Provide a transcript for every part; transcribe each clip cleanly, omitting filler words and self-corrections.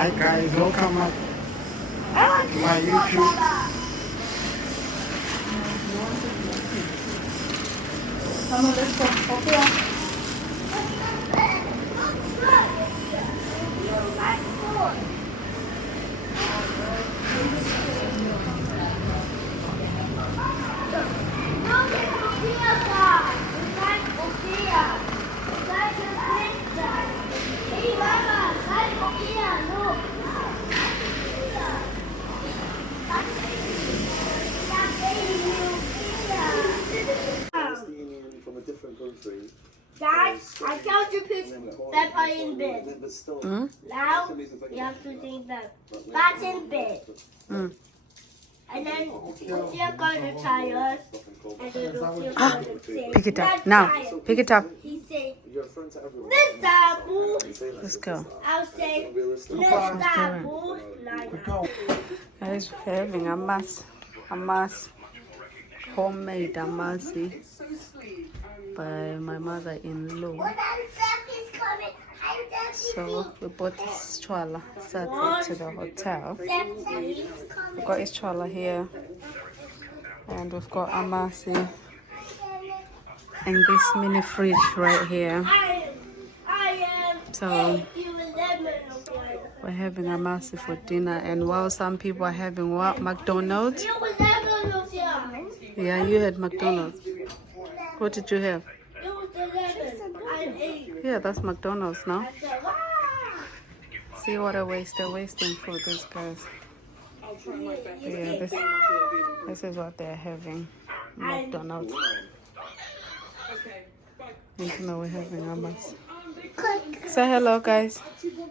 Hi guys, welcome up to my YouTube. From a different country. Dad, I told you put Peppa in bed. But still, Now you have to think that that's in bed. And then you're going to try us. And then you're going to say, Pick it up now. Pick it up. He said, you're a friend to everyone. this apple. Let's go. I'll say, this apple. Guys, we're having Amasi, homemade Amasi by my mother-in-law. So we bought this chwala, started to the hotel. We've got this chwala here, and we've got Amasi and this mini fridge right here. So we're having Amasi for dinner, and while some people are having what? McDonald's? Yeah, you had McDonald's. What did you have? Yeah, that's McDonald's now. See what a waste. They're wasting food, these guys. Yeah, this is what they're having. McDonald's. You know we're having Amasi. Say hello, guys.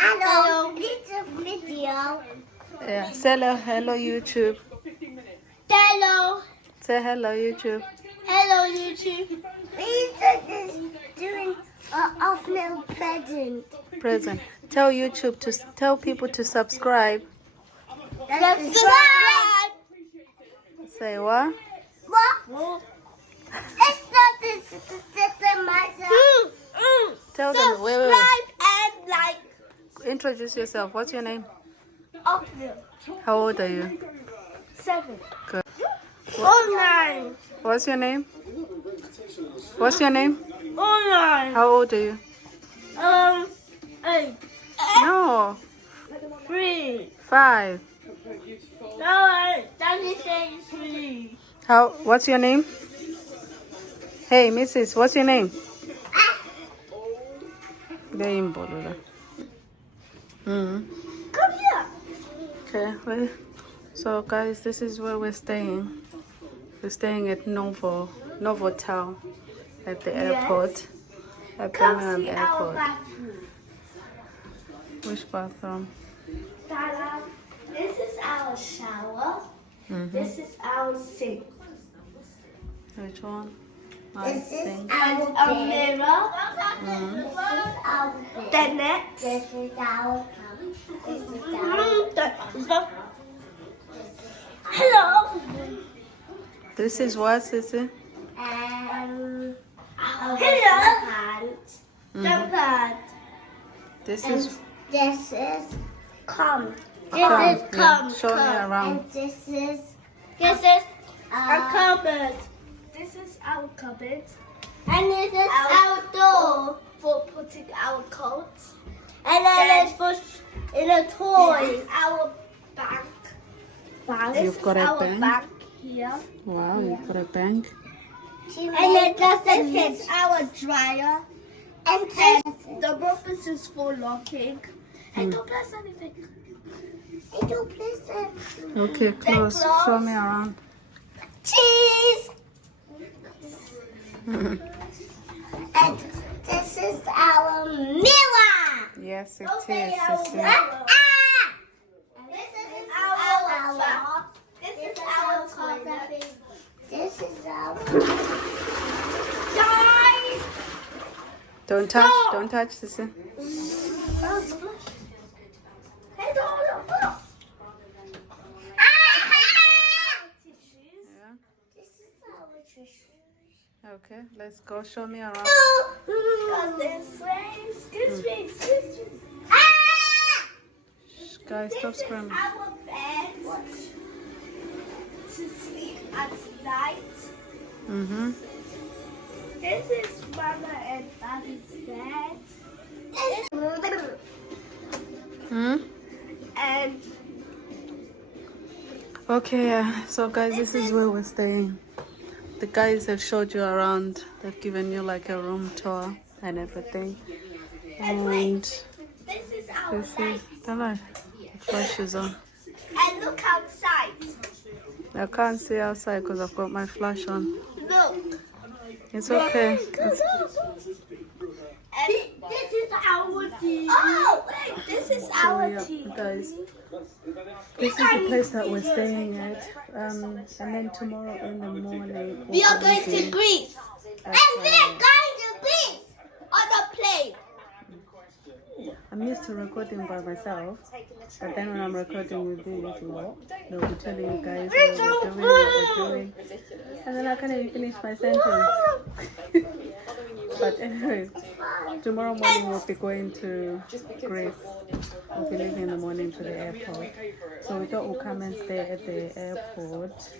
Hello, it's a video. Yeah, say hello, YouTube. Hello. Say hello, YouTube. Hello, YouTube. Lisa is doing an off-nail present. Tell YouTube to tell people to subscribe. Subscribe. Say what? What? It's not this myself. Tell them. Wait. Subscribe and like. Introduce yourself. What's your name? Off-nail. How old are you? 7. Good. 9. What's your name? What's your name? 9. How old are you? 8. No. 3. 5. No, Daddy said 3. What's your name? Hey, Mrs. What's your name? Come here. Okay. Well, so guys, this is where we're staying. We're staying at Novotel at the airport. At Birmingham Airport. Bathroom. Which bathroom? Dada, this is our shower. This is our sink. Which one? This is our mirror. This is our bed. The net. This is our cup. This is our hello. This is what, Sissy? Our plant. The plant. This is. This is come. This Come, is come. yeah. Show me around. And this is our cupboard. This is our cupboard. And this is our door for putting our coats. And then it's for in a toy. This is our bank. You've got a bank? Bank here. Wow, you've got a bank. And then this is our dryer. And the purpose is for locking. I don't press anything. I don't press anything. Okay, close. Show me around. Cheese! And this is our mirror. Yes, it Okay, is, our Sissy. mirror. This is our bath. This is our toilet. This is our... Guys! Don't touch, Sissy. Okay, let's go. Show me around. This way. Excuse me. Guys, stop screaming. Our bed to sleep at night. This is Mama and Daddy's bed. And Okay, so guys, this is where we're staying. The guys have showed you around. They've given you like a room tour and everything. And this is our this bed. is the light. The flash is on. And look outside. I can't see outside because I've got my flash on. Look. It's okay. And this is our TV. Oh, wait. This is our Yeah, TV. guys, this is the place that we're staying at. And then tomorrow in the morning, We are going to Greece. at, And we are going to Greece on a plane. I'm used to recording by myself, but then when I'm recording with these lot, they'll be telling you guys what we're doing, and then I can't even finish my sentence. But anyway, tomorrow morning we'll be going to Greece. We'll be leaving in the morning to the airport. So we thought we'll come and stay at the airport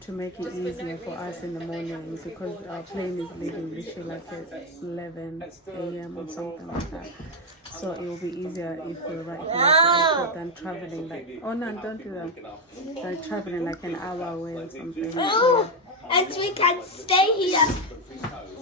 to make it easier for us in the morning, because our plane is leaving literally like at 11 a.m. or something like that. So it will be easier if we're right here at the airport than traveling like, oh no, don't do that. Like traveling like an hour away or something. So, And we can stay here.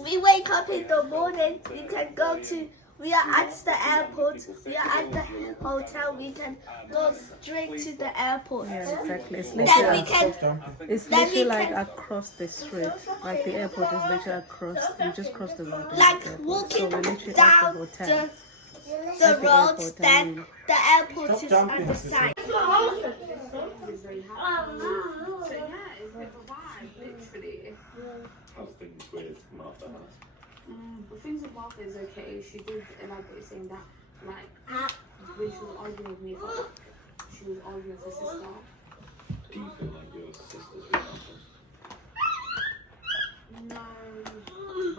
We wake up in the morning. We can go to. We are at the airport. We are at the hotel. We can go straight to the airport. yeah, exactly. It's Then we literally, can. it's literally like across the street. Like the airport is literally across. You just cross the road. and Like the airport. walking So we're literally at down the hotel. the At the road. airport, I Then mean. the airport is at the side. The things with Martha is okay. She did elaborate saying that, like, when she was arguing with me, she was arguing with her sister. Do you feel like your sister's with Martha? No,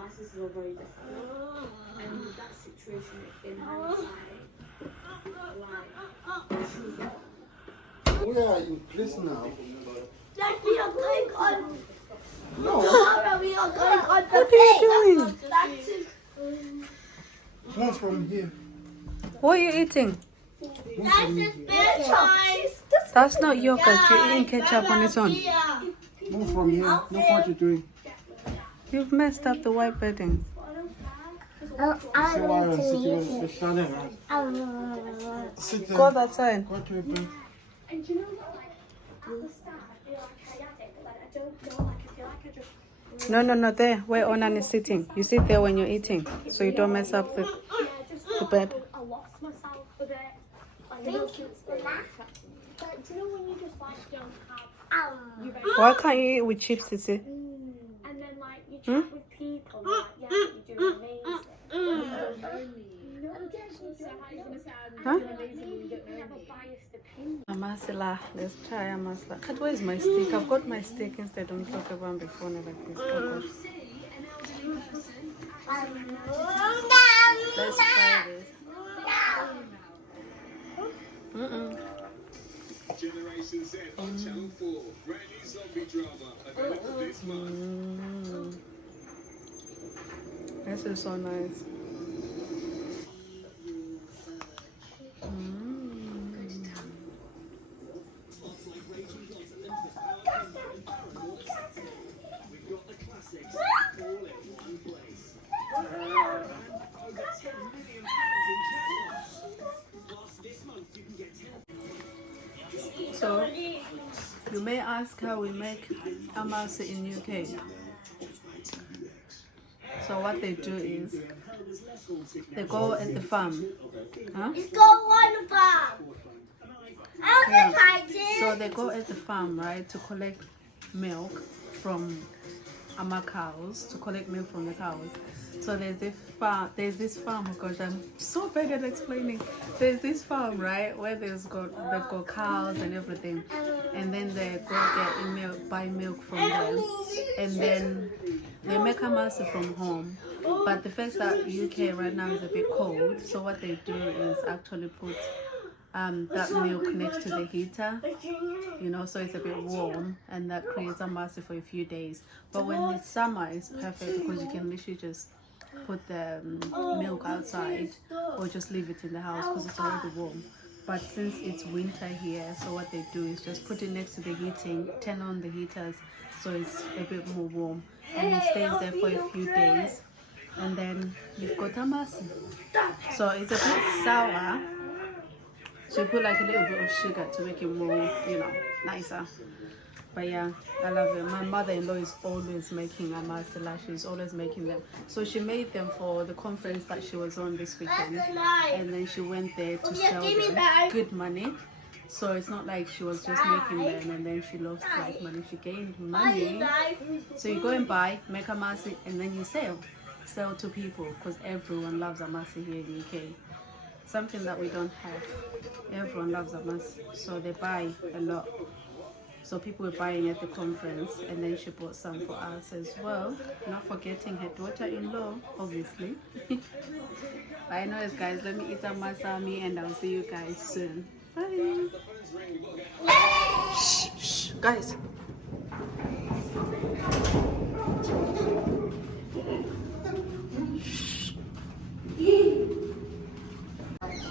my sisters are very different. And with that situation in hindsight, like, she was Where are you? Please now. Like we are going on. No. Tomorrow we are going on the What are you doing? Back to. Move from here. What are you eating? That's just beer choice. That's not yogurt. You're eating ketchup on its own. Yeah. Move from here. Look what you're doing. You've messed up the white bedding. So why are you sitting the shining light? Sit there. Go that side. Go to your bed. And do you know what? Like, at the start, I feel like chaotic. Like, I don't know. Like, I feel like I just. No, there, where Onan is sitting. You sit there when you're eating, so you don't mess up the bed. I lost myself a bit. Like, I don't feel it's like, do you know when you just like don't have your Why can't you eat with chips, Sissy? and then like you chat with people, like, yeah, you're doing amazing. No, so how you gonna say I'm doing amazing when you don't have a biased opinion? Amasila, let's try amasila. Kat, where's my stick? I've got my stick instead of talking about before like this. Oh, gosh. Let's try this. Generation Z on Channel 4. Brand new zombie drama available this month. This is so nice. So, you may ask how we make Amasi in UK. So what they do is, they go at the farm. Huh? Let's go on the farm. Yeah. So they go at the farm, right, to collect milk from Ama cows, to collect milk from the cows. So there's this farm, oh gosh, I'm so bad at explaining. There's this farm, right, where they've got cows and everything. And then they go buy milk from them. And then they make Amasi from home. But the fact that UK right now is a bit cold, so what they do is actually put that milk next to the heater, you know, so it's a bit warm, and that creates Amasi for a few days. But when it's summer, it's perfect because you can literally just put the milk outside or just leave it in the house because it's already warm. But since it's winter here, so what they do is just put it next to the heating, turn on the heaters so it's a bit more warm, and it stays there for a few days, and then you've got Amasi. So it's a bit sour, so you put like a little bit of sugar to make it more, you know, nicer. But yeah, I love it. My mother-in-law is always making Amasi, like she's always making them. So she made them for the conference that she was on this weekend, and then she went there to sell them. Good money. So it's not like she was just making them and then she lost like money. She gained money. So you go and buy, make Amasi, and then you sell to people, because everyone loves Amasi here in UK. Something that we don't have. Everyone loves Amasi, so they buy a lot. So people were buying at the conference, and then she bought some for us as well. Not forgetting her daughter-in-law, obviously. But anyways, guys, let me eat Amasi, and I'll see you guys soon. Bye. Shh, guys.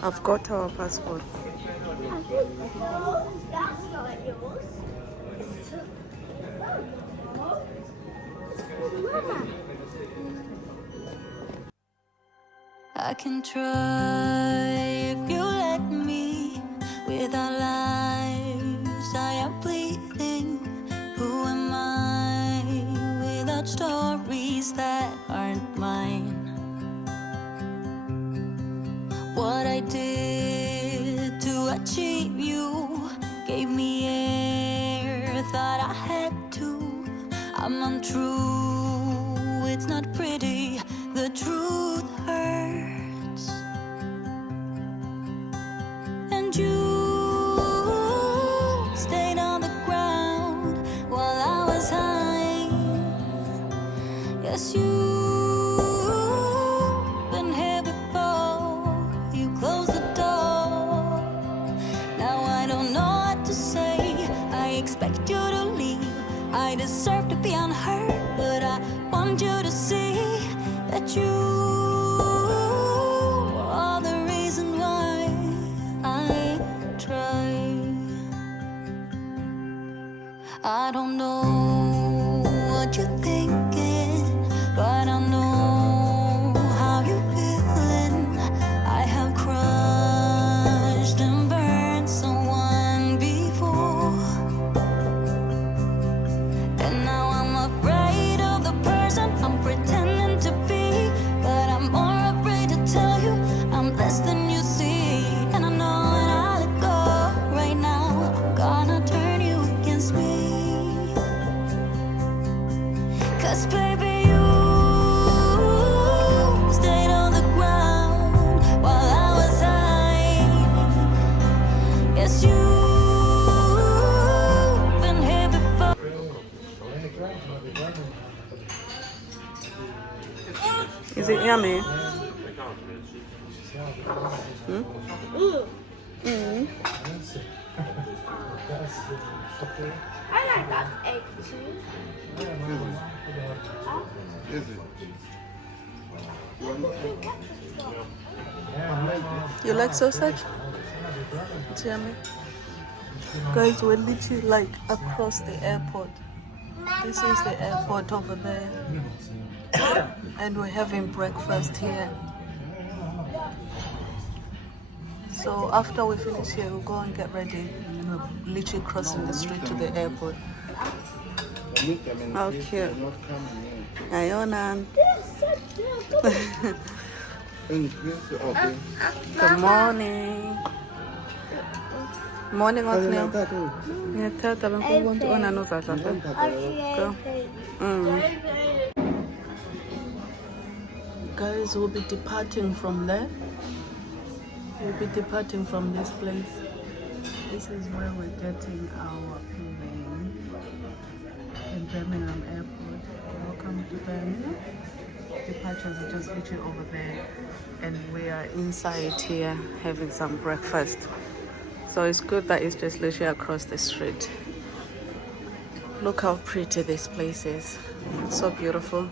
I've got our passport. That's not yours. Mama. I can try if you let me. Without lives, I am bleeding. Who am I without stories that aren't mine? What I did to achieve you gave me air, thought I had to. I'm untrue, it's not pretty, the truth hurts. And you stayed on the ground while I was high. Yes, you've been here before, you closed the door. Now I don't know what to say, I expect you to leave. I deserve to be unheard, but I want you to see that you are the reason why I try. I don't know what you're thinking, but I know how you're feeling. I have crushed and burned someone before, and now I'm afraid of the person I'm pretending to be. But I'm more afraid to tell you I'm less than you see. And I know when I let go right now, I'm gonna turn you against me. 'Cause baby, you stayed on the ground while I was high. Yes, you've been here before. Is it yummy? I like that egg too. You like sausage? It's yummy. Guys, we're literally like across the airport. This is the airport over there. And we're having breakfast here. So after we finish here, we'll go and get ready. We're literally crossing the street to the airport. How cute. Ayona. Good morning. Morning, what's new? Yeah, tata, I'm going to own Go. Guys, we'll be departing from there. We'll be departing from this place. This is where we're getting our plane in Birmingham Airport. Welcome to Birmingham. Departures are just literally over there, and we are inside here having some breakfast. So it's good that it's just literally across the street. Look how pretty this place is. So beautiful.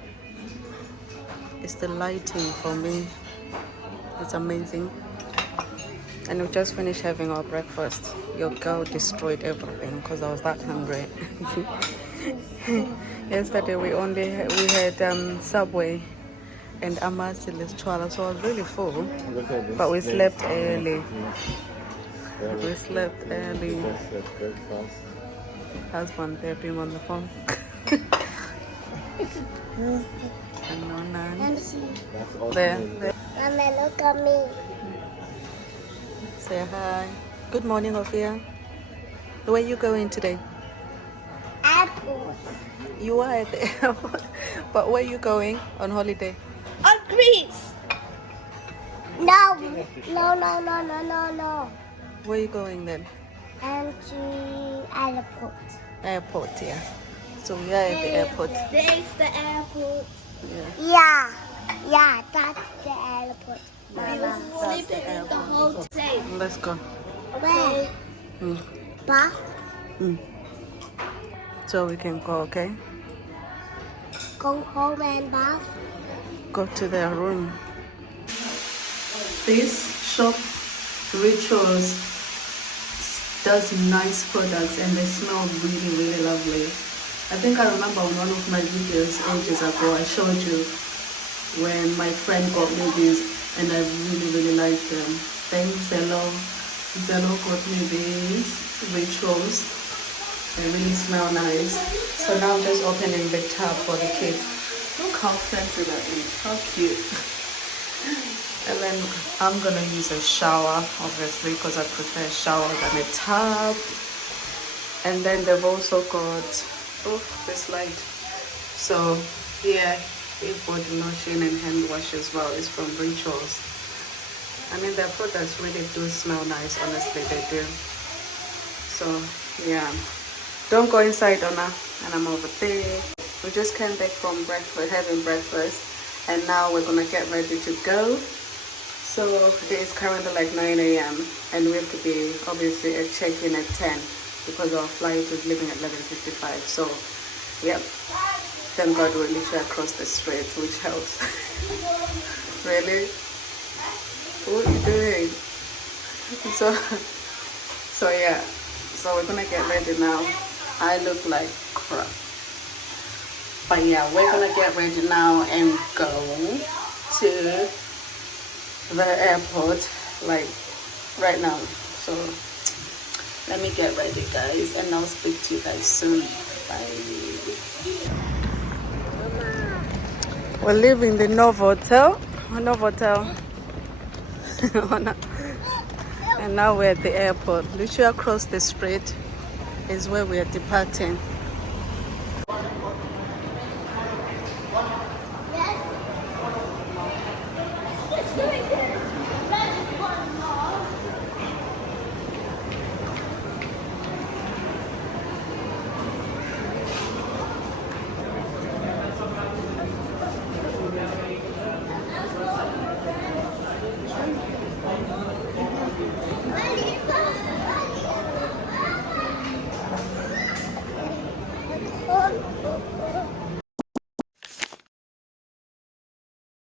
It's the lighting for me. It's amazing. And we just finished having our breakfast. Your girl destroyed everything because I was that hungry. Yesterday we had Subway and Amasi Zimbabwean, so I was really full. But we slept early. We slept early. Husband there being on the phone. There. Mama, look at me. Say hi. Good morning, Ophia. Where are you going today? Airport. You are at the airport. But where are you going on holiday? On Greece. No. Where are you going then? And to airport. Airport, yeah. So we are at the airport. There's the airport. Yeah, that's the airport. We were sleeping in the hotel. Let's go. Where? Bath? So we can go, okay? Go home and bath? Go to their room. This shop, Rituals, does nice products and they smell really, really lovely. I think I remember on one of my videos ages ago, I showed you when my friend got me these and I really, really like them. Then Zello got me these Rituals. They really smell nice. So now I'm just opening the tub for the kids. Look how fancy that is. How cute. And then I'm gonna use a shower, obviously, because I prefer a shower than a tub. And then they've also got, this light. So yeah, body lotion and hand wash as well is from Rituals. I mean, their products really do smell nice, honestly, they do. So yeah, don't go inside, Donna. And I'm over there. We just came back from breakfast, having breakfast, and now we're gonna get ready to go. So it is currently like 9 a.m. and we have to be obviously at check-in at 10 because our flight is leaving at 11:55. So yep, thank God we're literally across the street, which helps. Really? What are you doing? So yeah, so we're gonna get ready now. I look like crap. But yeah, we're gonna get ready now and go to the airport like right now. So let me get ready, guys, and I'll speak to you guys soon. Bye. We're leaving the Novotel. And now we're at the airport. Literally across the street is where we are departing.